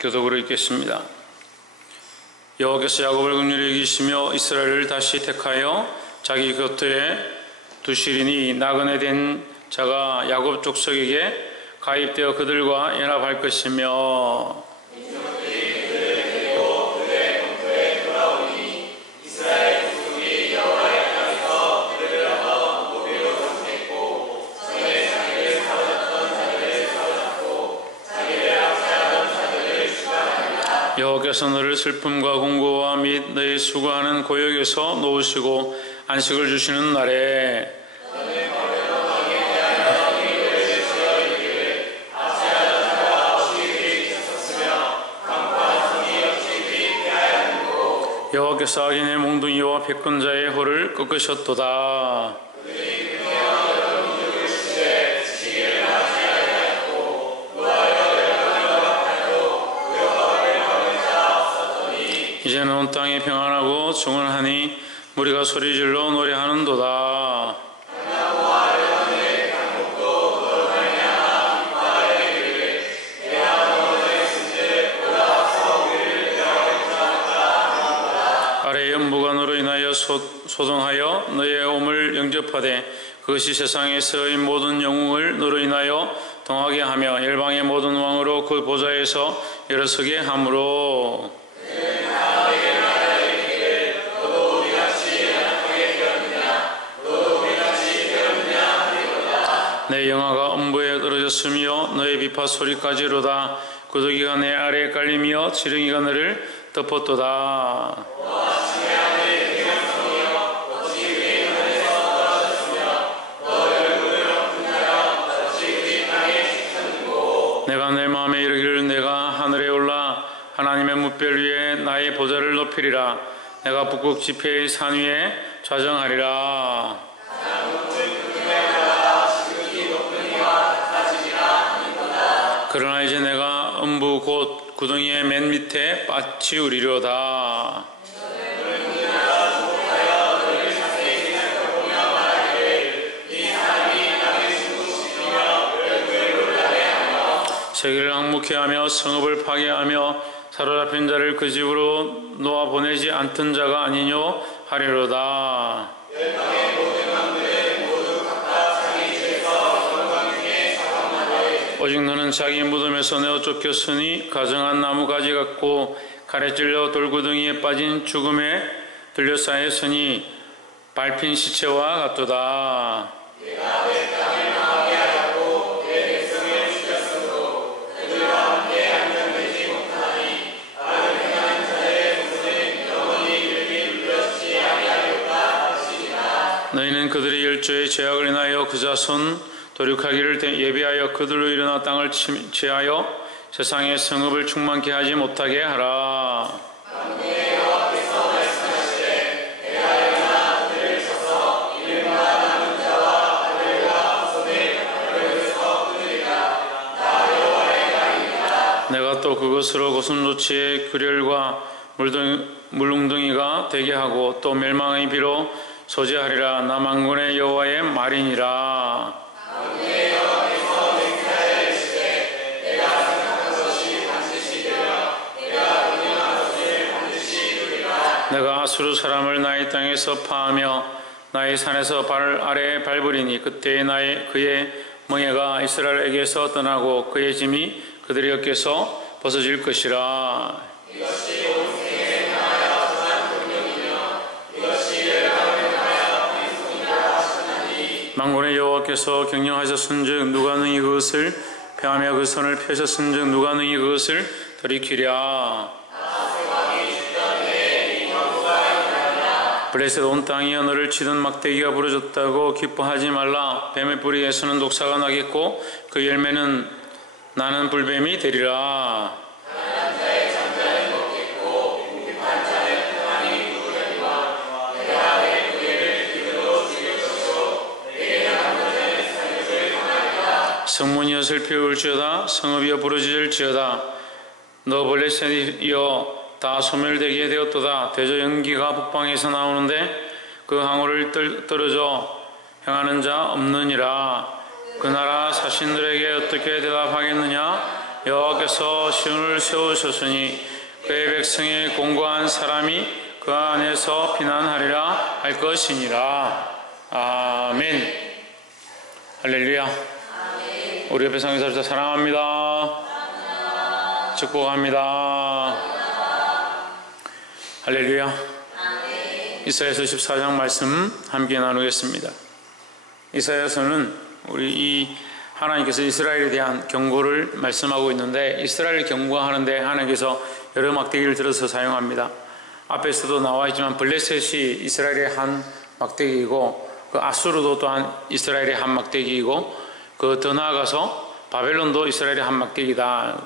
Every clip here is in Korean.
교독으로 읽겠습니다. 여호와께서 야곱을 긍휼히 여기시며 이스라엘을 다시 택하여 자기 곁에 두시리니 나그네 된 자가 야곱 족속에게 가입되어 그들과 연합할 것이며 여호와께서 너를 슬픔과 공고와 및 너의 수고하는 고역에서 놓으시고 안식을 주시는 날에 여호와께서 악인의 몽둥이와 패권자의 홀을 꺾으셨도다. 이제는 온 땅이 평안하고 정원하니 무리가 소리질러 노래하는도다. 아래 연부가 너로 인하여 소동하여 너의 오물 영접하되 그것이 세상에서의 모든 영웅을 너로 인하여 동하게 하며 열방의 모든 왕으로 그 보좌에서 일어서게 하므로 내 영화가 음부에 떨어졌으며 너의 비파 소리까지로다. 구더기가 내 아래에 깔리며 지렁이가 너를 덮었도다. 내가 내 마음에 이르기를 내가 하늘에 올라 하나님의 뭇별 위에 나의 보좌를 높이리라. 내가 북극 지폐의 산 위에 좌정하리라. 그러나 이제 내가 음부 곧 구덩이의 맨 밑에 빠치우리로다. 세계를 항목해 하며 성읍을 파괴하며 사로잡힌 자를 그 집으로 놓아 보내지 않던 자가 아니뇨 하리로다. 오직 너는 자기 무덤에서 내어 쫓겼으니 가정한 나무가지 같고 칼에 찔려 돌구덩이에 빠진 죽음에 둘러싸였으니 밟힌 시체와 같도다. 너희는 그들의 열조의 죄악을 인하여 그 자손 도륙하기를 예비하여 그들로 일어나 땅을 취하여 세상의 성읍을 충만케 하지 못하게 하라. 내가 또 그것으로 고슴도치의 그렬과 물웅덩이가 되게 하고 또 멸망의 비로 소재하리라. 나 만군의 여호와의 말이니라. 내가 아수르 사람을 나의 땅에서 파하며 나의 산에서 발 아래에 밟으리니 그때 그의 멍에가 이스라엘에게서 떠나고 그의 짐이 그들의 어깨에서 벗어질 것이라. 만군의 여호와께서 경영하셨은즉 누가 능히 그것을 펴하며 그 손을 펴셨은즉 누가 능히 그것을 돌이키랴. 블레셋 온 땅이여 너를 치던 막대기가 부러졌다고 기뻐하지 말라. 뱀의 뿌리에서는 독사가 나겠고 그 열매는 나는 불뱀이 되리라. 성문이여 슬피 울지어다. 성읍이여 부르짖을지어다. 너 블레셋이여 다 소멸되게 되었도다. 대저 연기가 북방에서 나오는데 그 항우를 떨어져 행하는 자 없느니라. 그 나라 사신들에게 어떻게 대답하겠느냐? 여호와께서 시온을 세우셨으니 그의 백성의 공고한 사람이 그 안에서 피난하리라 할 것이니라. 아멘. 할렐루야. 우리 옆에 상기사를 사랑합니다. 축복합니다. 할렐루야. 이사야서 14장 말씀 함께 나누겠습니다. 이사야서는 우리 이 하나님께서 이스라엘에 대한 경고를 말씀하고 있는데, 이스라엘을 경고하는데 하나님께서 여러 막대기를 들어서 사용합니다. 앞에서도 나와 있지만 블레셋이 이스라엘의 한 막대기이고, 그 아수르도 또한 이스라엘의 한 막대기이고, 그 더 나아가서 바벨론도 이스라엘의 한 막대기다.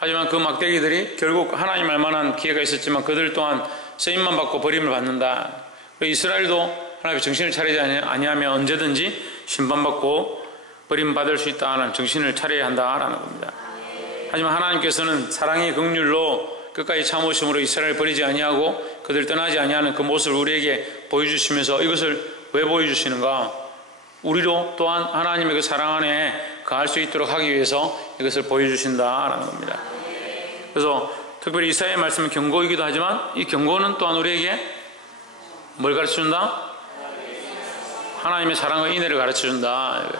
하지만 그 막대기들이 결국 하나님 알만한 기회가 있었지만 그들 또한 쓰임만 받고 버림을 받는다. 이스라엘도 하나님의 정신을 차리지 아니하면 언제든지 심판받고 버림받을 수 있다는 정신을 차려야 한다라는 겁니다. 하지만 하나님께서는 사랑의 긍휼로 끝까지 참으심으로 이스라엘을 버리지 아니하고 그들 떠나지 아니하는 그 모습을 우리에게 보여주시면서, 이것을 왜 보여주시는가? 우리로 또한 하나님의 그 사랑 안에 거할 수 있도록 하기 위해서 이것을 보여주신다라는 겁니다. 그래서 특별히 이사야의 말씀은 경고이기도 하지만 이 경고는 또한 우리에게 뭘 가르쳐준다? 하나님의 사랑과 인애를 가르쳐준다.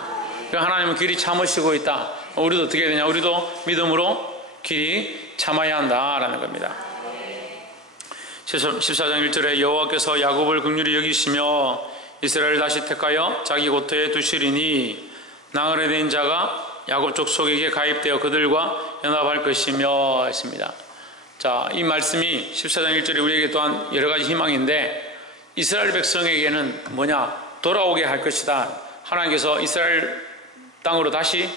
하나님은 길이 참으시고 있다. 우리도 어떻게 해야 되냐? 우리도 믿음으로 길이 참아야 한다라는 겁니다. 14장 1절에 여호와께서 야곱을 긍휼히 여기시며 이스라엘을 다시 택하여 자기 고토에 두시리니 나그네 된 자가 야곱 족속에게 가입되어 그들과 연합할 것이며 했습니다. 자, 이 말씀이 14장 1절에 우리에게 또한 여러 가지 희망인데, 이스라엘 백성에게는 뭐냐? 돌아오게 할 것이다. 하나님께서 이스라엘 땅으로 다시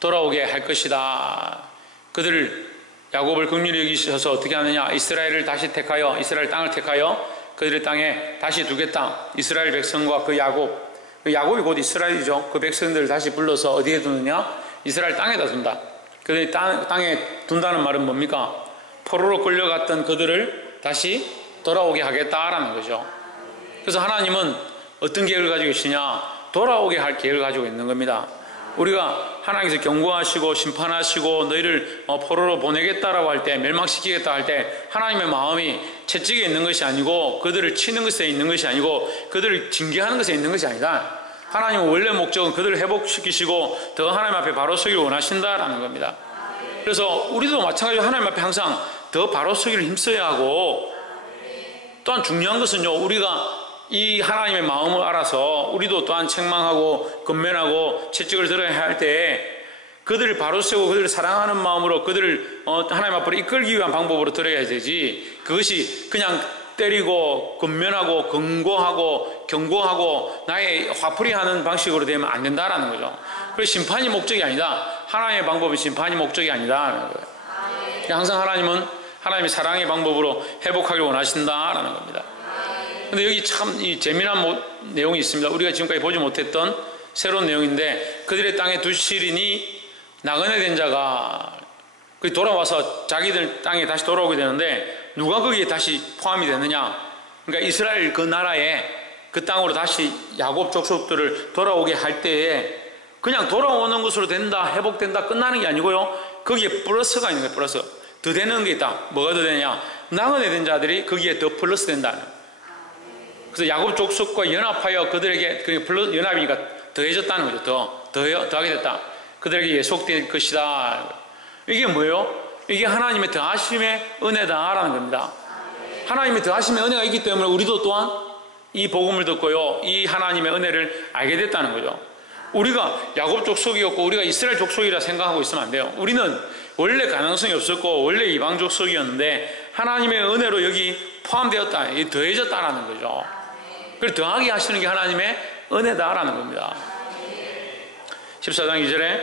돌아오게 할 것이다. 그들을, 야곱을 긍휼히 여기셔서 어떻게 하느냐? 이스라엘을 다시 택하여, 이스라엘 땅을 택하여 그들의 땅에 다시 두겠다. 이스라엘 백성과 그 야곱이 곧 이스라엘이죠. 그 백성들을 다시 불러서 어디에 두느냐? 이스라엘 땅에다 둔다. 그들이 땅에 둔다는 말은 뭡니까? 포로로 끌려갔던 그들을 다시 돌아오게 하겠다라는 거죠. 그래서 하나님은 어떤 계획을 가지고 계시냐? 돌아오게 할 계획을 가지고 있는 겁니다. 우리가 하나님께서 경고하시고 심판하시고 너희를 포로로 보내겠다라고 할 때, 멸망시키겠다 할 때 하나님의 마음이 채찍에 있는 것이 아니고, 그들을 치는 것에 있는 것이 아니고, 그들을 징계하는 것에 있는 것이 아니다. 하나님은 원래 목적은 그들을 회복시키시고 더 하나님 앞에 바로 서기를 원하신다라는 겁니다. 그래서 우리도 마찬가지로 하나님 앞에 항상 더 바로 서기를 힘써야 하고, 또한 중요한 것은요, 우리가 이 하나님의 마음을 알아서 우리도 또한 책망하고 권면하고 채찍을 들어야 할 때 그들을 바로 세우고 그들을 사랑하는 마음으로 그들을 하나님 앞으로 이끌기 위한 방법으로 들어야 되지, 그것이 그냥 때리고 권면하고 권고하고 경고하고 나의 화풀이 하는 방식으로 되면 안 된다라는 거죠. 그래서 심판이 목적이 아니다. 하나님의 방법이 심판이 목적이 아니다라는 거예요. 항상 하나님은 하나님의 사랑의 방법으로 회복하기를 원하신다라는 겁니다. 근데 여기 참 이 재미난 내용이 있습니다. 우리가 지금까지 보지 못했던 새로운 내용인데, 그들의 땅에 두시리니 나그네 된 자가 돌아와서 자기들 땅에 다시 돌아오게 되는데, 누가 거기에 다시 포함이 되느냐? 그러니까 이스라엘 그 나라에 그 땅으로 다시 야곱 족속들을 돌아오게 할 때에 그냥 돌아오는 것으로 된다, 회복된다, 끝나는 게 아니고요, 거기에 플러스가 있는 거예요. 플러스. 더 되는 게 있다. 뭐가 더 되냐? 나그네 된 자들이 거기에 더 플러스 된다는. 그래서 야곱 족속과 연합하여 그들에게, 플러스 연합이니까 더해졌다는 거죠. 더하게 됐다. 그들에게 예속될 것이다. 이게 뭐예요? 이게 하나님의 더하심의 은혜다라는 겁니다. 하나님의 더하심의 은혜가 있기 때문에 우리도 또한 이 복음을 듣고요, 이 하나님의 은혜를 알게 됐다는 거죠. 우리가 야곱 족속이었고 우리가 이스라엘 족속이라 생각하고 있으면 안 돼요. 우리는 원래 가능성이 없었고 원래 이방 족속이었는데 하나님의 은혜로 여기 포함되었다, 더해졌다라는 거죠. 그걸 더하게 하시는 게 하나님의 은혜다라는 겁니다. 14장 2절에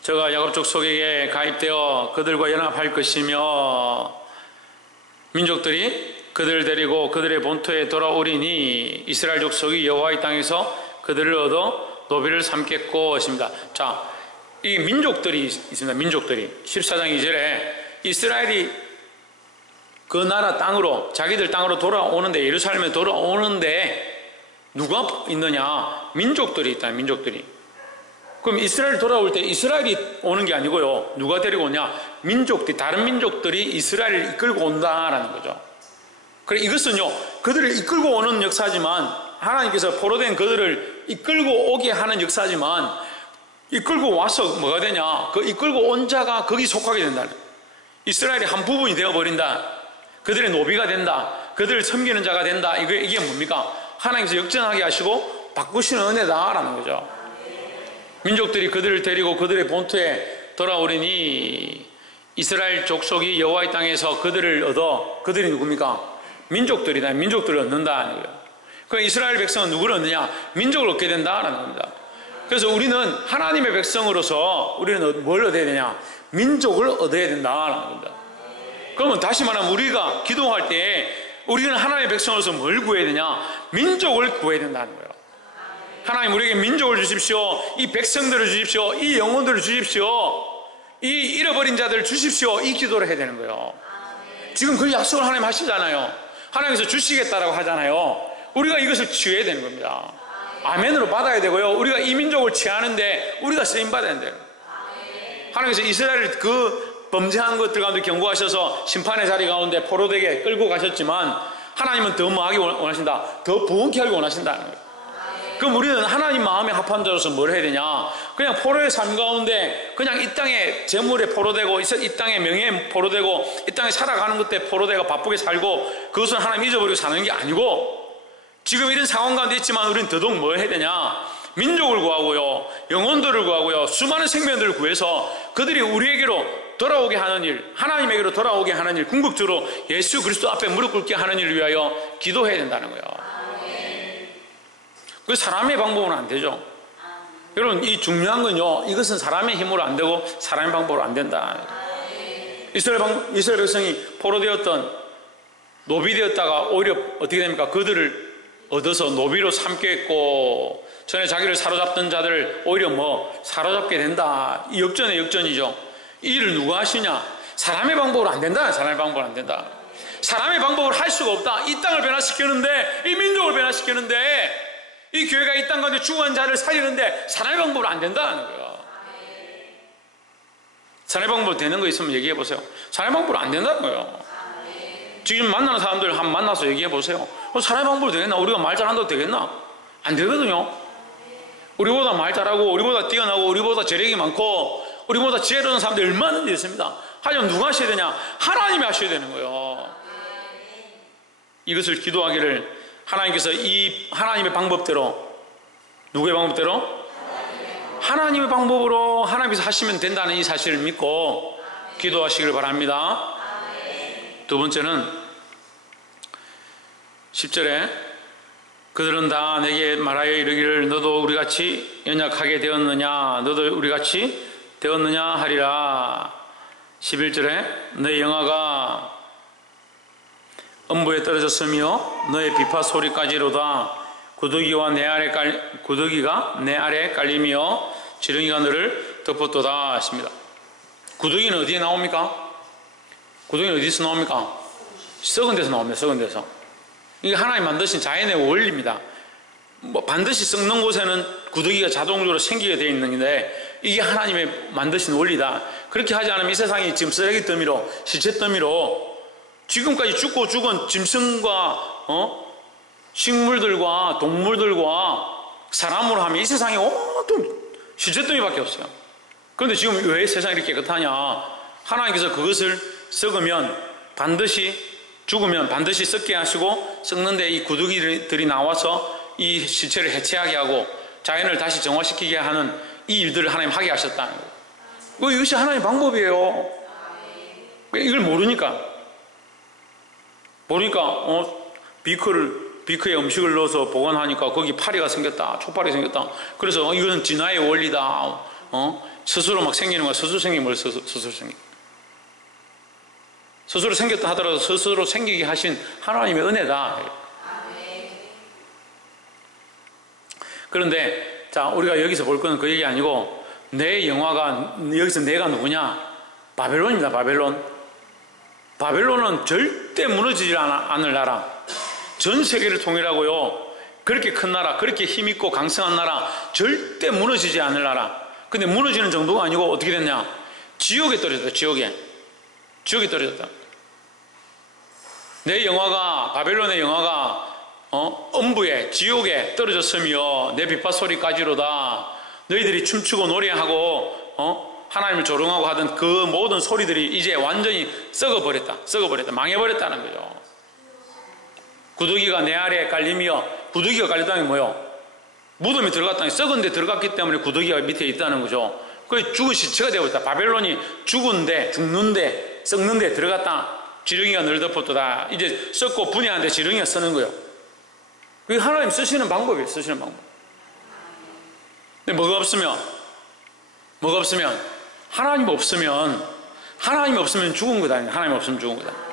저가 야곱 족속에게 가입되어 그들과 연합할 것이며 민족들이 그들을 데리고 그들의 본토에 돌아오리니 이스라엘 족속이 여호와의 땅에서 그들을 얻어 노비를 삼겠고 했습니다. 자, 이 민족들이 있습니다. 민족들이 14장 2절에 이스라엘이 그 나라 땅으로, 자기들 땅으로 돌아오는데, 예루살렘에 돌아오는데 누가 있느냐? 민족들이 있다. 민족들이. 그럼 이스라엘 돌아올 때 이스라엘이 오는 게 아니고요. 누가 데리고 오냐? 민족들이, 다른 민족들이 이스라엘을 이끌고 온다라는 거죠. 그래, 이것은요, 그들을 이끌고 오는 역사지만, 하나님께서 포로된 그들을 이끌고 오게 하는 역사지만, 이끌고 와서 뭐가 되냐? 그 이끌고 온 자가 거기 속하게 된다. 이스라엘이 한 부분이 되어버린다. 그들의 노비가 된다. 그들을 섬기는 자가 된다. 이게 뭡니까? 하나님께서 역전하게 하시고 바꾸시는 은혜다라는 거죠. 민족들이 그들을 데리고 그들의 본토에 돌아오리니 이스라엘 족속이 여호와의 땅에서 그들을 얻어, 그들이 누굽니까? 민족들이다. 민족들을 얻는다는 거예요. 그러니까 이스라엘 백성은 누구를 얻느냐? 민족을 얻게 된다라는 겁니다. 그래서 우리는 하나님의 백성으로서 우리는 뭘 얻어야 되냐? 민족을 얻어야 된다라는 겁니다. 그러면 다시 말하면 우리가 기도할 때 우리는 하나님의 백성으로서 뭘 구해야 되냐? 민족을 구해야 된다는 거예요. 하나님 우리에게 민족을 주십시오. 이 백성들을 주십시오. 이 영혼들을 주십시오. 이 잃어버린 자들을 주십시오. 이 기도를 해야 되는 거예요. 지금 그 약속을 하나님 하시잖아요. 하나님께서 주시겠다라고 하잖아요. 우리가 이것을 취해야 되는 겁니다. 아멘으로 받아야 되고요. 우리가 이 민족을 취하는데 우리가 쓰임받아야 돼요. 하나님께서 이스라엘을 그 범죄한 것들 가운데 경고하셔서 심판의 자리 가운데 포로되게 끌고 가셨지만 하나님은 더 뭐하기 원하신다? 더 부흥케 하기 원하신다는 거예요. 그럼 우리는 하나님 마음에 합한 자로서 뭘 해야 되냐? 그냥 포로의 삶 가운데 그냥 이 땅에 재물에 포로되고 이 땅에 명예에 포로되고 이 땅에 살아가는 것 때문에 포로되고 바쁘게 살고 그것은 하나님 잊어버리고 사는 게 아니고 지금 이런 상황 가운데 있지만 우리는 더더욱 뭘 해야 되냐? 민족을 구하고요, 영혼들을 구하고요, 수많은 생명들을 구해서 그들이 우리에게로 돌아오게 하는 일, 하나님에게로 돌아오게 하는 일, 궁극적으로 예수 그리스도 앞에 무릎 꿇게 하는 일을 위하여 기도해야 된다는 거예요. 그 사람의 방법은 안 되죠. 여러분, 이 중요한 건요, 이것은 사람의 힘으로 안 되고 사람의 방법으로 안 된다. 이스라엘 백성이 포로되었던, 노비되었다가 오히려 어떻게 됩니까? 그들을 얻어서 노비로 삼겠고 전에 자기를 사로잡던 자들을 오히려 사로잡게 된다. 이 역전의 역전이죠. 이 일을 누가 하시냐? 사람의 방법으로 안 된다. 사람의 방법으로 안 된다. 사람의 방법으로 할 수가 없다. 이 땅을 변화시키는데, 이 민족을 변화시키는데, 이 교회가 이 땅 가운데 죽어간 자를 살리는데 사람의 방법으로 안 된다는 거예요. 사람의 방법으로 되는 거 있으면 얘기해 보세요. 사람의 방법으로 안 된다는 거예요. 지금 만나는 사람들 한번 만나서 얘기해 보세요. 사람의 방법으로 되겠나? 우리가 말 잘한다고 되겠나? 안 되거든요. 우리보다 말 잘하고 우리보다 뛰어나고 우리보다 재력이 많고 우리보다 지혜로운 사람들이 얼마나 있습니다. 하지만 누가 하셔야 되냐? 하나님이 하셔야 되는 거예요. 이것을 기도하기를 하나님께서 이 하나님의 방법대로, 누구의 방법대로? 하나님의 방법으로 하나님께서 하시면 된다는 이 사실을 믿고 기도하시길 바랍니다. 두 번째는 10절에 그들은 다 내게 말하여 이르기를 너도 우리같이 연약하게 되었느냐, 너도 우리같이 되었느냐 하리라. 11절에 너의 영화가 음부에 떨어졌으며 너의 비파 소리까지로다. 구더기가 내 아래 깔리며 지렁이가 너를 덮었도다 하십니다. 구더기는 어디에 나옵니까? 구더기는 어디서 나옵니까? 썩은 데서 나옵니다. 썩은 데서. 이게 하나님 만드신 자연의 원리입니다. 반드시 썩는 곳에는 구더기가 자동적으로 생기게 되어 있는데 이게 하나님의 만드신 원리다. 그렇게 하지 않으면 이 세상이 지금 쓰레기 더미로, 시체 더미로 지금까지 죽고 죽은 짐승과 식물들과 동물들과 사람으로 하면 이 세상에 온통 시체더미밖에 없어요. 그런데 지금 왜 세상이 이렇게 깨끗하냐? 하나님께서 그것을 썩으면 반드시 죽으면 반드시 썩게 하시고 썩는데 이 구더기들이 나와서 이 시체를 해체하게 하고 자연을 다시 정화시키게 하는 이 일들을 하나님 하게 하셨다는 거예요. 이것이 하나님의 방법이에요. 이걸 모르니까 비크에 음식을 넣어서 보관하니까 거기 파리가 생겼다, 촉파리가 생겼다. 그래서 이건 진화의 원리다. 스스로 막 생기는 거야. 스스로 생긴 뭘 스스로 생긴. 스스로 생겼다 하더라도 스스로 생기게 하신 하나님의 은혜다. 그런데 자, 우리가 여기서 볼 거는 그 얘기 아니고 내 영화가 여기서 내가 누구냐? 바벨론입니다. 바벨론은 절대 무너지지 않을 나라. 전 세계를 통일하고요. 그렇게 큰 나라, 그렇게 힘있고 강성한 나라, 절대 무너지지 않을 나라. 근데 무너지는 정도가 아니고 어떻게 됐냐? 지옥에 떨어졌다. 지옥에 떨어졌다. 내 영화가, 바벨론의 영화가 음부에, 지옥에 떨어졌으며 내 빗발소리까지로다. 너희들이 춤추고 노래하고 하나님을 조롱하고 하던 그 모든 소리들이 이제 완전히 썩어버렸다. 망해버렸다는 거죠. 구더기가 내 아래에 깔리며, 구더기가 깔렸다는 게 뭐예요? 무덤에 들어갔다는 게, 썩은 데 들어갔기 때문에 구더기가 밑에 있다는 거죠. 그게 죽은 시체가 되어버렸다. 바벨론이 죽는데 썩는데 들어갔다. 지렁이가 늘 덮었다. 이제 썩고 분해하는데 지렁이가 쓰는 거예요. 그게 하나님 쓰시는 방법이에요. 쓰시는 방법. 근데 뭐가 없으면 하나님 없으면 죽은 거다. 하나님 없으면 죽은 거다.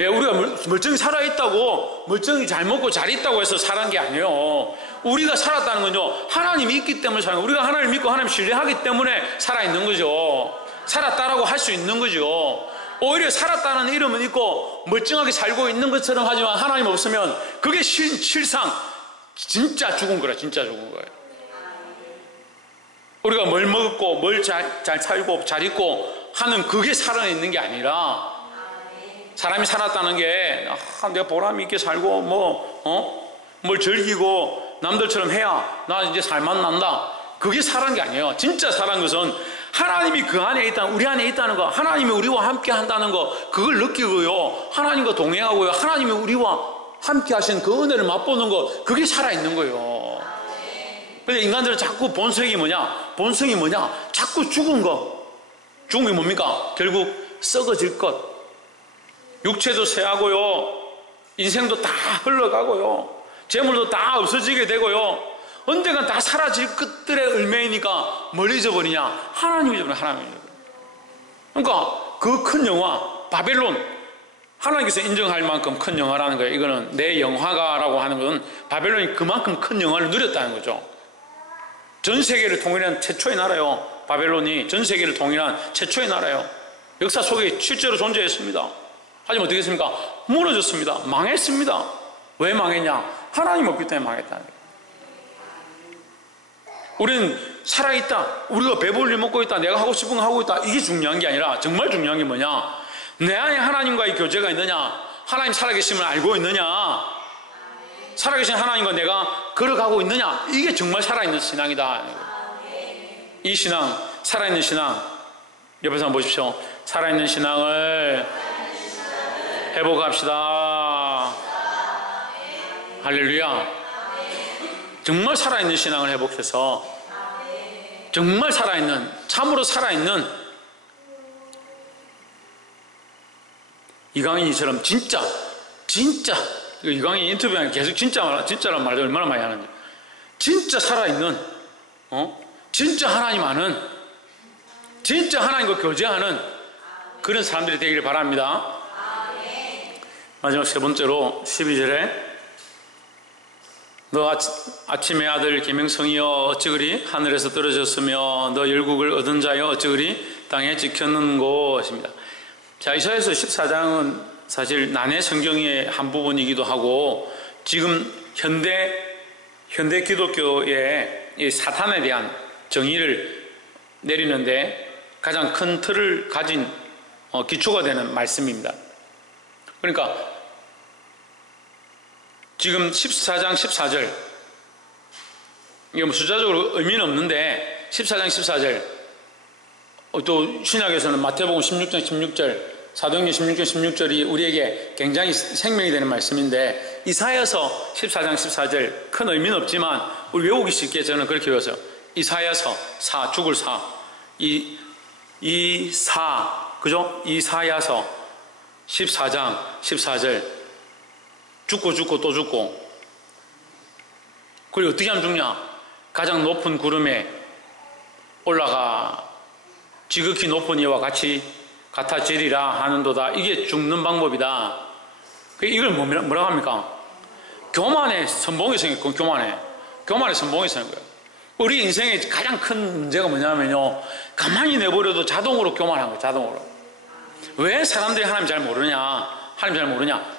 예, 우리가 멀쩡히 살아있다고, 멀쩡히 잘 먹고 잘 있다고 해서 살은 게 아니에요. 우리가 살았다는 건요, 하나님이 있기 때문에 사는 거예요. 우리가 하나님 믿고 하나님 신뢰하기 때문에 살아있는 거죠. 살았다라고 할 수 있는 거죠. 오히려 살았다는 이름은 있고 멀쩡하게 살고 있는 것처럼 하지만 하나님 없으면 그게 실상 진짜 죽은 거라. 진짜 죽은 거예요. 우리가 뭘 먹고 뭘 잘 살고 잘 있고 하는 그게 살아있는 게 아니라, 사람이 살았다는 게 내가 보람 있게 살고 뭘 즐기고 남들처럼 해야 나 이제 살만 난다, 그게 살아난 게 아니에요. 진짜 살아난 것은 하나님이 그 안에 있다는, 우리 안에 있다는 거, 하나님이 우리와 함께 한다는 거, 그걸 느끼고요, 하나님과 동행하고요, 하나님이 우리와 함께 하신 그 은혜를 맛보는 거, 그게 살아있는 거예요. 근데 인간들은 자꾸 본성이 뭐냐? 자꾸 죽은 거. 죽은 게 뭡니까? 결국 썩어질 것. 육체도 쇠하고요, 인생도 다 흘러가고요, 재물도 다 없어지게 되고요, 언젠간 다 사라질 것들의 을매이니까 뭘 잊어버리냐? 하나님을 잊어버려. 그러니까 그 큰 영화 바벨론, 하나님께서 인정할 만큼 큰 영화라는 거예요. 이거는 내 영화가라고 하는 것은 바벨론이 그만큼 큰 영화를 누렸다는 거죠. 전 세계를 통일한 최초의 나라요. 바벨론이 전 세계를 통일한 최초의 나라요. 역사 속에 실제로 존재했습니다. 하지만 어떻게 했습니까? 무너졌습니다. 망했습니다. 왜 망했냐? 하나님 없기 때문에 망했다는 거예요. 우리는 살아있다, 우리가 배불리 먹고 있다, 내가 하고 싶은 거 하고 있다, 이게 중요한 게 아니라 정말 중요한 게 뭐냐? 내 안에 하나님과의 교제가 있느냐? 하나님 살아계심을 알고 있느냐? 살아계신 하나님과 내가 걸어가고 있느냐? 이게 정말 살아있는 신앙이다. 이 신앙, 살아있는 신앙, 옆에서 한번 보십시오. 살아있는 신앙을 회복합시다. 할렐루야. 정말 살아있는 신앙을 회복해서 정말 살아있는, 참으로 살아있는 이강인이처럼 진짜 이강인 인터뷰하면 계속 진짜란 말을 얼마나 많이 하는지, 진짜 살아있는, 진짜 하나님 아는, 진짜 하나님과 교제하는 그런 사람들이 되기를 바랍니다. 마지막 세 번째로 12절에 너 아침의 아들 계명성이여 어찌 그리 하늘에서 떨어졌으며 너 열국을 얻은 자여 어찌 그리 땅에 찍혔는 것입니다. 자, 이사야서 14장은 사실 난해 성경의 한 부분이기도 하고, 지금 현대 기독교의 이 사탄에 대한 정의를 내리는데 가장 큰 틀을 가진 기초가 되는 말씀입니다. 그러니까 지금 14장 14절, 이게 뭐 숫자적으로 의미는 없는데 14장 14절, 또 신약에서는 마태복음 16장 16절, 사도행전 16장 16절이 우리에게 굉장히 생명이 되는 말씀인데, 이사야서 14장 14절 큰 의미는 없지만 우리 외우기 쉽게 저는 그렇게 외웠어요. 이사야서, 죽을 사, 그죠? 이사야서 14장 14절, 죽고 또 죽고, 그리고 어떻게 하면 죽냐? 가장 높은 구름에 올라가 지극히 높은 이와 같아지리라 하는도다. 이게 죽는 방법이다. 이걸 뭐라고 합니까? 교만의 선봉이 생긴 거예요. 교만의 선봉이 생긴 거예요. 우리 인생의 가장 큰 문제가 뭐냐면요, 가만히 내버려도 자동으로 교만한 거예요. 자동으로. 왜 사람들이 하나님 잘 모르냐?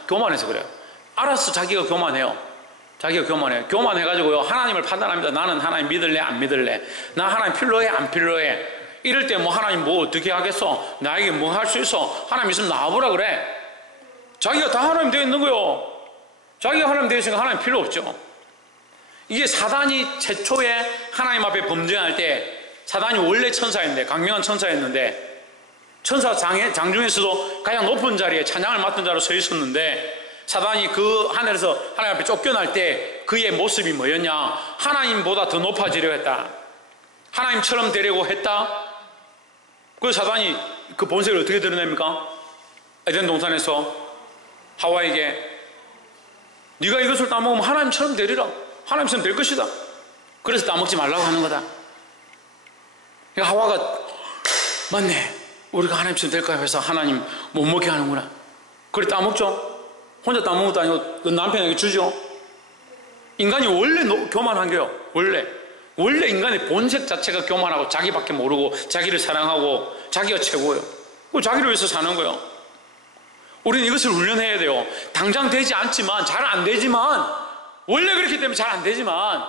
교만해서 그래요. 알아서 자기가 교만해요. 자기가 교만해요. 교만해가지고요, 하나님을 판단합니다. 나는 하나님 믿을래, 안 믿을래? 나 하나님 필요해, 안 필요해? 이럴 때 뭐 하나님 뭐 어떻게 하겠어? 나에게 뭐 할 수 있어? 하나님 있으면 나와보라 그래. 자기가 다 하나님 되어 있는 거요. 자기가 하나님 되어 있으니까 하나님 필요 없죠. 이게 사단이 최초에 하나님 앞에 범죄할 때, 사단이 원래 천사였는데, 강력한 천사였는데, 천사 장 중에서도 가장 높은 자리에 찬양을 맡은 자로 서 있었는데, 사단이 그 하늘에서 하나님 앞에 쫓겨날 때 그의 모습이 뭐였냐? 하나님보다 더 높아지려 했다. 하나님처럼 되려고 했다. 그 사단이 그 본색을 어떻게 드러냅니까? 에덴 동산에서 하와에게 네가 이것을 따먹으면 하나님처럼 되리라. 하나님처럼 될 것이다. 그래서 따먹지 말라고 하는 거다. 그러니까 하와가 맞네. 우리가 하나님처럼 될까요? 해서 하나님 못 먹게 하는구나. 그래 따먹죠. 혼자 따먹는 것도 아니고 그 남편에게 주죠. 인간이 원래 교만한 게요. 원래 인간의 본색 자체가 교만하고 자기밖에 모르고 자기를 사랑하고 자기가 최고예요. 자기를 위해서 사는 거예요. 우리는 이것을 훈련해야 돼요. 당장 되지 않지만, 잘 안 되지만, 원래 그렇기 때문에 잘 안 되지만,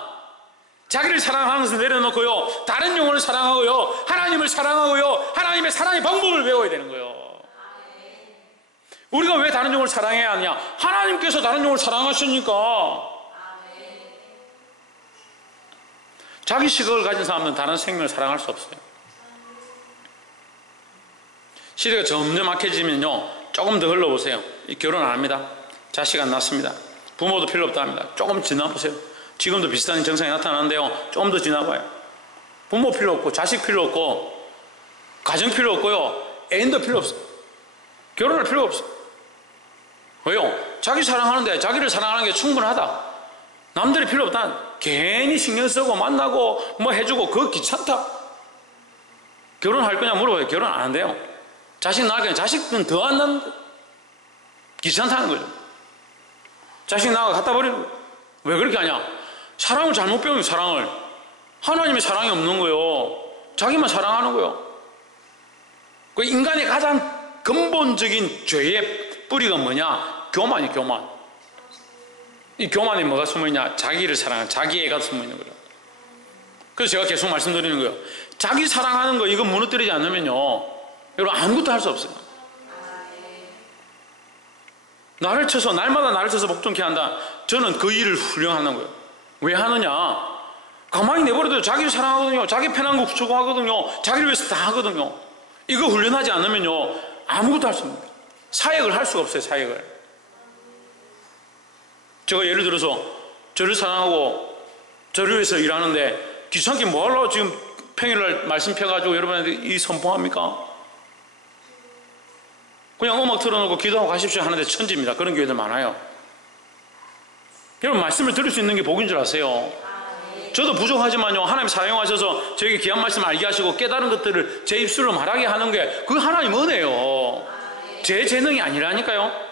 자기를 사랑하는 것을 내려놓고요, 다른 영혼을 사랑하고요, 하나님을 사랑하고요, 하나님의 사랑의 방법을 배워야 되는 거예요. 우리가 왜 다른 영혼을 사랑해야 하느냐? 하나님께서 다른 영혼을 사랑하시니까. 자기 시각을 가진 사람은 다른 생명을 사랑할 수 없어요. 시대가 점점 악해지면요, 조금 더 흘러보세요. 결혼 안 합니다. 자식 안 낳습니다. 부모도 필요 없다 합니다. 조금 지나보세요. 지금도 비슷한 증상이 나타나는데요, 조금 더 지나봐요. 부모 필요 없고, 자식 필요 없고, 가정 필요 없고요, 애인도 필요 없어요. 결혼할 필요 없어요. 왜요? 자기 사랑하는데 자기를 사랑하는 게 충분하다. 남들이 필요 없다. 괜히 신경 쓰고 만나고 뭐 해주고 그거 귀찮다. 결혼할 거냐 물어봐요. 결혼 안 한대요. 자식 낳을 거냐? 자식은 더 안 낳는데 귀찮다는 거죠. 자식 낳아 갖다 버리는 거예요. 왜 그렇게 하냐? 사랑을 잘못 배우는 사랑을. 하나님의 사랑이 없는 거예요. 자기만 사랑하는 거예요. 그 인간의 가장 근본적인 죄의 뿌리가 뭐냐? 교만이에요. 교만. 이 교만이 뭐가 숨어있냐? 자기를 사랑하는, 자기 애가 숨어있는 거예요. 그래서 제가 계속 말씀드리는 거예요. 자기 사랑하는 거 이거 무너뜨리지 않으면요, 여러분 아무것도 할 수 없어요. 나를 쳐서, 날마다 나를 쳐서 복종케 한다. 저는 그 일을 훌륭하는 거예요. 왜 하느냐? 가만히 내버려둬도 자기를 사랑하거든요. 자기 편한 거 추구하거든요. 자기를 위해서 다 하거든요. 이거 훈련하지 않으면요, 아무것도 할 수 없습니다. 사역을 할 수가 없어요. 사역을. 제가 예를 들어서 저를 사랑하고 저를 위해서 일하는데 귀찮게 뭐 하려고 지금 평일날 말씀 펴가지고 여러분한테 이 선포합니까? 그냥 음악 틀어놓고 기도하고 가십시오 하는데 천지입니다. 그런 교회들 많아요. 여러분 말씀을 들을 수 있는 게 복인 줄 아세요? 저도 부족하지만요, 하나님 사용하셔서 저에게 귀한 말씀 알게 하시고 깨달은 것들을 제 입술로 말하게 하는 게 그게 하나님 은혜예요. 제 재능이 아니라니까요.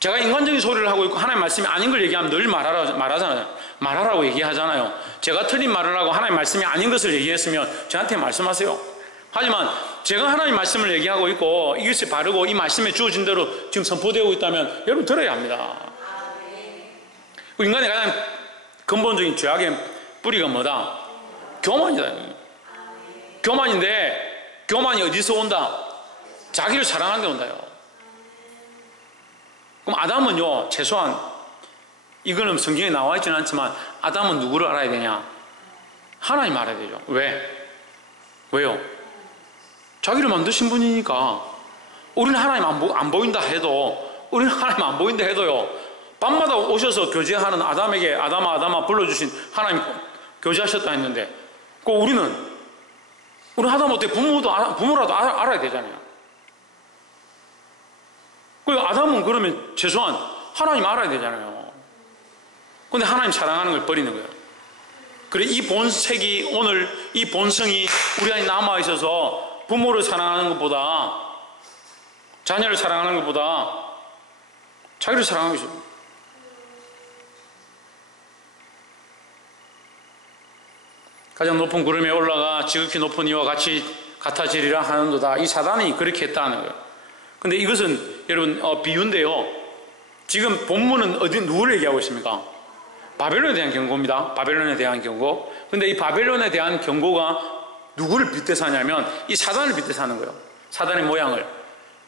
제가 인간적인 소리를 하고 있고 하나님 말씀이 아닌 걸 얘기하면 늘 말하잖아요. 말하라고 얘기하잖아요. 제가 틀린 말을 하고 하나님 말씀이 아닌 것을 얘기했으면 저한테 말씀하세요. 하지만 제가 하나님 말씀을 얘기하고 있고 이것이 바르고 이 말씀에 주어진 대로 지금 선포되고 있다면 여러분 들어야 합니다. 인간의 가장 근본적인 죄악의 뿌리가 뭐다? 교만이다. 교만인데 교만이 어디서 온다? 자기를 사랑하는 데 온다요. 그럼 아담은요, 최소한 이거는 성경에 나와 있지는 않지만 아담은 누구를 알아야 되냐? 하나님 알아야 되죠. 왜요? 자기를 만드신 분이니까. 우리는 하나님 안 보인다 해도, 우리는 하나님 안 보인다 해도요, 밤마다 오셔서 교제하는 아담에게 아담아 불러주신 하나님 교제하셨다 했는데, 우리는 하다못해 부모라도 알아야 되잖아요. 아담은 그러면 최소한 하나님 알아야 되잖아요. 근데 하나님 사랑하는 걸 버리는 거예요. 그래, 이 본색이 오늘, 이 본성이 우리 안에 남아있어서 부모를 사랑하는 것보다, 자녀를 사랑하는 것보다 자기를 사랑하고 있어요. 가장 높은 구름에 올라가 지극히 높은 이와 같이 같아지리라 하는도다. 이 사단이 그렇게 했다는 거예요. 근데 이것은 여러분 비유인데요, 지금 본문은 누구를 얘기하고 있습니까? 바벨론에 대한 경고입니다. 바벨론에 대한 경고. 근데 이 바벨론에 대한 경고가 누구를 빗대서 하냐면 이 사단을 빗대서 하는 거예요. 사단의 모양을.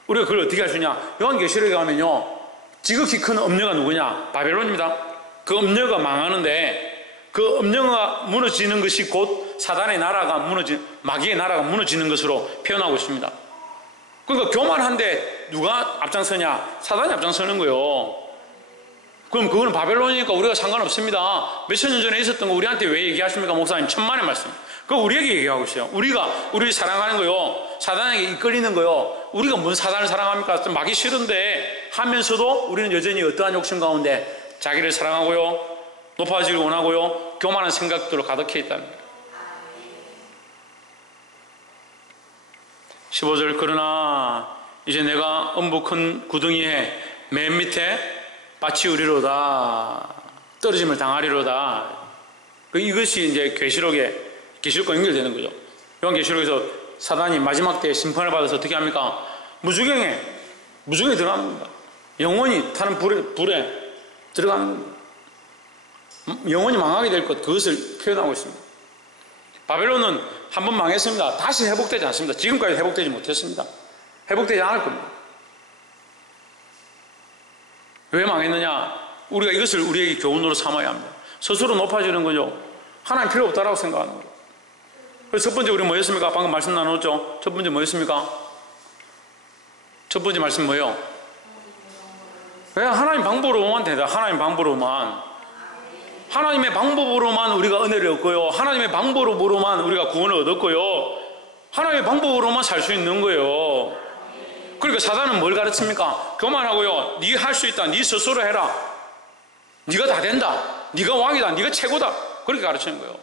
우리가 그걸 어떻게 할 수 있냐? 요한계시록에 가면요, 지극히 큰 엄녀가 누구냐? 바벨론입니다. 그 엄녀가 망하는데 그 엄녀가 무너지는 것이 곧 사단의 나라가 마귀의 나라가 무너지는 것으로 표현하고 있습니다. 그러니까 교만한데 누가 앞장서냐? 사단이 앞장서는 거예요. 그럼 그거는 바벨론이니까 우리가 상관없습니다. 몇천 년 전에 있었던 거 우리한테 왜 얘기하십니까? 목사님, 천만의 말씀. 그거 우리에게 얘기하고 있어요. 우리를 사랑하는 거요, 사단에게 이끌리는 거요. 우리가 뭔 사단을 사랑합니까? 좀 마귀 싫은데 하면서도 우리는 여전히 어떠한 욕심 가운데 자기를 사랑하고요, 높아지길 원하고요, 교만한 생각들로 가득해 있다는 거예요. 15절, 그러나 이제 내가 엄부 큰 구덩이에 맨 밑에 빠치우리로다, 떨어짐을 당하리로다. 이것이 이제 계시록과 연결되는 거죠. 요한계시록에서 사단이 마지막 때 심판을 받아서 어떻게 합니까? 무주경에 들어가는 겁니다. 영원히 타는 불에 들어가는 겁니다. 영원히 망하게 될 것, 그것을 표현하고 있습니다. 바벨론은 한번 망했습니다. 다시 회복되지 않습니다. 지금까지 회복되지 못했습니다. 회복되지 않을 겁니다. 왜 망했느냐? 우리가 이것을 우리에게 교훈으로 삼아야 합니다. 스스로 높아지는 거죠. 하나님 필요 없다라고 생각하는 거죠. 그래서 첫 번째 우리 뭐였습니까? 방금 말씀 나눴죠? 첫 번째 뭐였습니까? 첫 번째 말씀 뭐예요? 왜 하나님 방법으로만 되다. 하나님 방법으로만. 하나님의 방법으로만 우리가 은혜를 얻고요, 하나님의 방법으로만 우리가 구원을 얻었고요, 하나님의 방법으로만 살 수 있는 거예요. 그러니까 사단은 뭘 가르칩니까? 교만하고요, 네 할 수 있다, 네 스스로 해라, 네가 다 된다, 네가 왕이다, 네가 최고다, 그렇게 가르치는 거예요.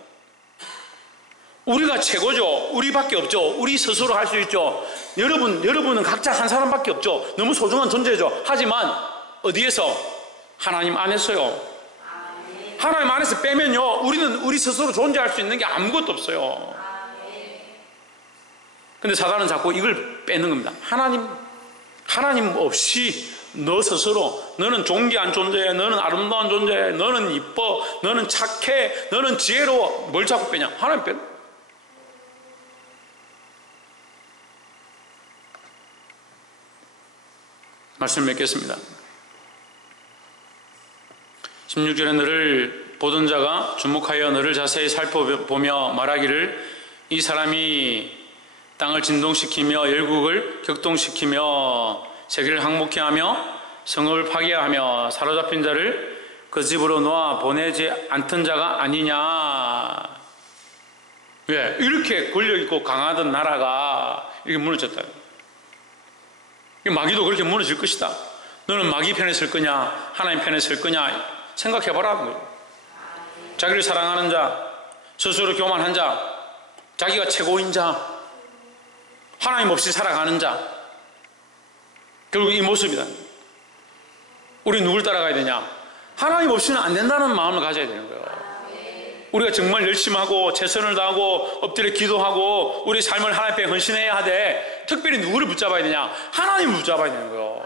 우리가 최고죠. 우리밖에 없죠. 우리 스스로 할 수 있죠. 여러분은 각자 한 사람밖에 없죠. 너무 소중한 존재죠. 하지만 어디에서? 하나님 안에서요. 하나님 안에서 빼면요, 우리는 우리 스스로 존재할 수 있는 게 아무것도 없어요. 근데 사단은 자꾸 이걸 빼는 겁니다. 하나님 없이 너 스스로, 너는 존귀한 존재, 너는 아름다운 존재, 너는 이뻐, 너는 착해, 너는 지혜로워. 뭘 자꾸 빼냐? 하나님 빼는 거예요. 말씀 맺겠습니다. 16절에 너를 보던 자가 주목하여 너를 자세히 살펴보며 말하기를, 이 사람이 땅을 진동시키며 열국을 격동시키며 세계를 항목케 하며 성읍을 파괴하며 사로잡힌 자를 그 집으로 놓아 보내지 않던 자가 아니냐. 왜? 이렇게 권력있고 강하던 나라가 이렇게 무너졌다. 마귀도 그렇게 무너질 것이다. 너는 마귀 편에 설 거냐, 하나님 편에 설 거냐 생각해보라는 거예요. 자기를 사랑하는 자, 스스로 교만한 자, 자기가 최고인 자, 하나님 없이 살아가는 자, 결국 이 모습이다. 우리 누굴 따라가야 되냐? 하나님 없이는 안 된다는 마음을 가져야 되는 거예요. 우리가 정말 열심히 하고 최선을 다하고 엎드려 기도하고 우리 삶을 하나님 앞에 헌신해야 하되, 특별히 누구를 붙잡아야 되냐? 하나님을 붙잡아야 되는 거예요.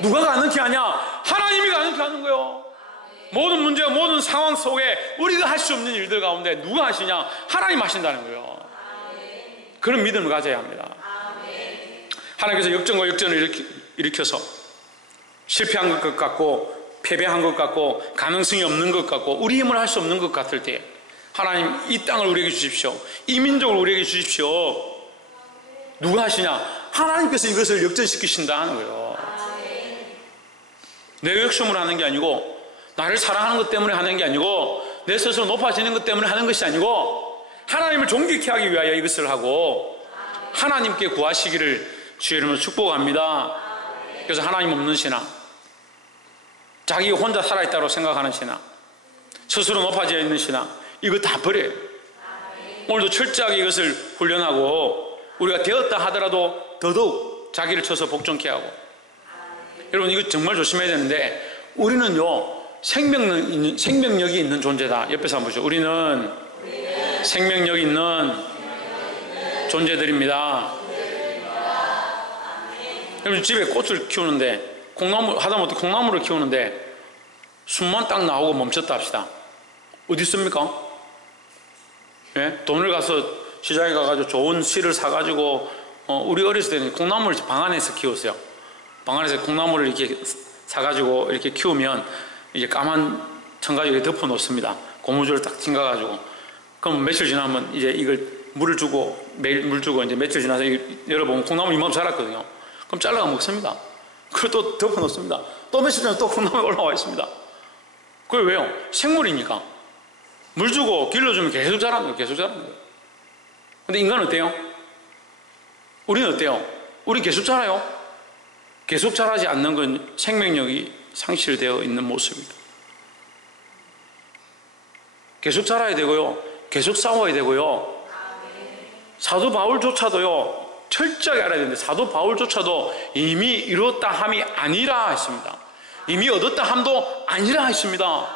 누가 가능케 하냐? 하나님이 가능케 하는 거예요. 모든 문제와 모든 상황 속에 우리가 할 수 없는 일들 가운데 누가 하시냐? 하나님 하신다는 거예요. 그런 믿음을 가져야 합니다. 하나님께서 역전과 역전을 일으켜서 실패한 것 같고 패배한 것 같고 가능성이 없는 것 같고 우리 힘을 할 수 없는 것 같을 때, 하나님 이 땅을 우리에게 주십시오, 이 민족을 우리에게 주십시오. 누가 하시냐? 하나님께서 이것을 역전시키신다 하는 거예요. 내 욕심으로 하는 게 아니고, 나를 사랑하는 것 때문에 하는 게 아니고, 내 스스로 높아지는 것 때문에 하는 것이 아니고, 하나님을 존귀케 하기 위하여 이것을 하고 하나님께 구하시기를 주의 이름으로 축복합니다. 그래서 하나님 없는 신앙, 자기 혼자 살아있다고 생각하는 신앙, 스스로 높아져 있는 신앙, 이거 다 버려요. 오늘도 철저하게 이것을 훈련하고, 우리가 되었다 하더라도 더더욱 자기를 쳐서 복종케 하고. 여러분, 이거 정말 조심해야 되는데, 우리는요 생명력이 있는 존재다. 옆에서 한번 보시죠. 우리는 생명력 있는 존재들입니다. 여러분, 집에 꽃을 키우는데 콩나물 하다못해 콩나물을 키우는데 숨만 딱 나오고 멈췄다 합시다. 어디 있습니까? 예? 돈을 가서 시장에 가가지고 좋은 씨를 사가지고 우리 어렸을 때는 콩나물을 방 안에서 키웠어요. 방 안에서 콩나물을 이렇게 사가지고 이렇게 키우면 이제 까만 청가지를 덮어 놓습니다. 고무줄을 딱 튕겨가지고. 그럼 며칠 지나면 이제 이걸 물을 주고 매일 물 주고 이제 며칠 지나서 열어보면 콩나물 이만큼 자랐거든요. 그럼 잘라가 먹습니다. 그리고 또 덮어 놓습니다. 또 며칠 전에 또 콩나물이 올라와 있습니다. 그게 왜요? 생물이니까. 물 주고 길러주면 계속 자라는 거예요. 계속 자라는 거예요. 근데 인간은 어때요? 우리는 어때요? 우리 계속 자라요? 계속 자라지 않는 건 생명력이 상실되어 있는 모습입니다. 계속 자라야 되고요. 계속 싸워야 되고요. 사도 바울조차도요. 철저하게 알아야 되는데 사도 바울조차도 이미 이뤘다 함이 아니라 했습니다. 이미 얻었다 함도 아니라 했습니다.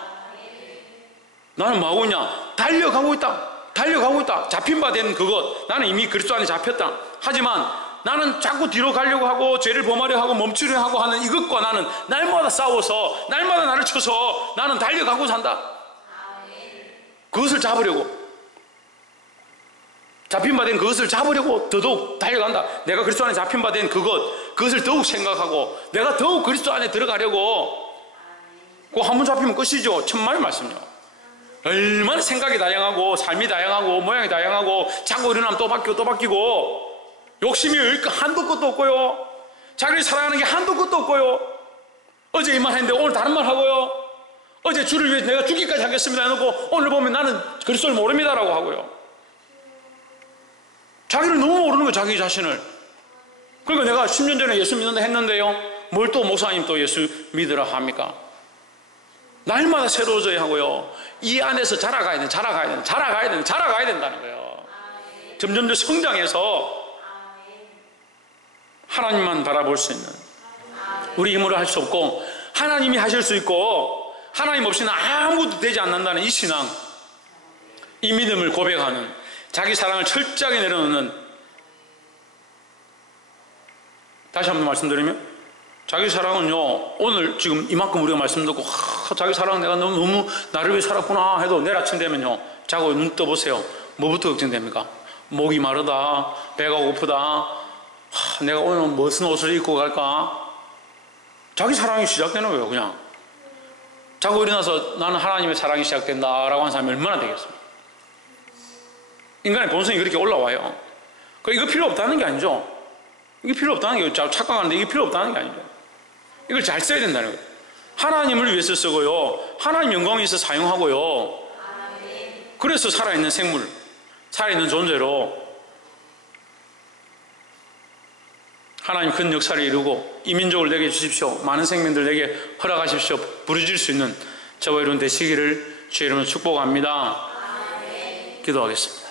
나는 뭐하고 있냐? 달려가고 있다. 잡힌 바 된 그것. 나는 이미 그리스도 안에 잡혔다. 하지만 나는 자꾸 뒤로 가려고 하고 죄를 범하려 하고 멈추려 하고 하는 이것과 나는 날마다 싸워서 날마다 나를 쳐서 나는 달려가고 산다. 그것을 잡으려고. 잡힌 바 된 그것을 잡으려고 더더욱 달려간다. 내가 그리스도 안에 잡힌 바 된 그것을 더욱 생각하고 내가 더욱 그리스도 안에 들어가려고. 그 한 번 잡히면 끝이죠. 천만의 말씀이요. 얼마나 생각이 다양하고 삶이 다양하고 모양이 다양하고 자꾸 일어나면 또 바뀌고 욕심이 한도 끝도 없고요. 자기를 사랑하는 게 한도 끝도 없고요. 어제 이 말 했는데 오늘 다른 말 하고요. 어제 주를 위해 내가 죽기까지 하겠습니다 해놓고 오늘 보면 나는 그리스도를 모릅니다라고 하고요. 자기를 너무 모르는 거예요. 자기 자신을. 그러니까 내가 10년 전에 예수 믿는다 했는데요. 뭘 또 목사님 또 예수 믿으라 합니까? 날마다 새로워져야 하고요. 이 안에서 자라가야 된다는 거예요. 점점 더 성장해서 하나님만 바라볼 수 있는, 우리 힘으로 할 수 없고 하나님이 하실 수 있고 하나님 없이는 아무것도 되지 않는다는 이 신앙, 이 믿음을 고백하는, 자기 사랑을 철저하게 내려놓는. 다시 한번 말씀드리면 자기 사랑은요, 오늘 지금 이만큼 우리가 말씀 듣고 자기 사랑 내가 너무 나를 위해 살았구나 해도 내일 아침 되면요, 자고 눈 떠보세요. 뭐부터 걱정됩니까? 목이 마르다, 배가 고프다, 내가 오늘 무슨 옷을 입고 갈까? 자기 사랑이 시작되는 거예요. 그냥 자고 일어나서 나는 하나님의 사랑이 시작된다 라고 하는 사람이 얼마나 되겠습니까? 인간의 본성이 그렇게 올라와요. 이거 필요 없다는 게 아니죠. 이게 필요 없다는 게, 착각하는데 이게 필요 없다는 게 아니죠. 이걸 잘 써야 된다는 거예요. 하나님을 위해서 쓰고요, 하나님 영광을 위해서 사용하고요. 그래서 살아있는 생물, 살아있는 존재로 하나님 큰 역사를 이루고 이 민족을 내게 주십시오. 많은 생명들 내게 허락하십시오. 부르질 수 있는 저와 여러분 되시기를 주의 이름으로 축복합니다. 기도하겠습니다.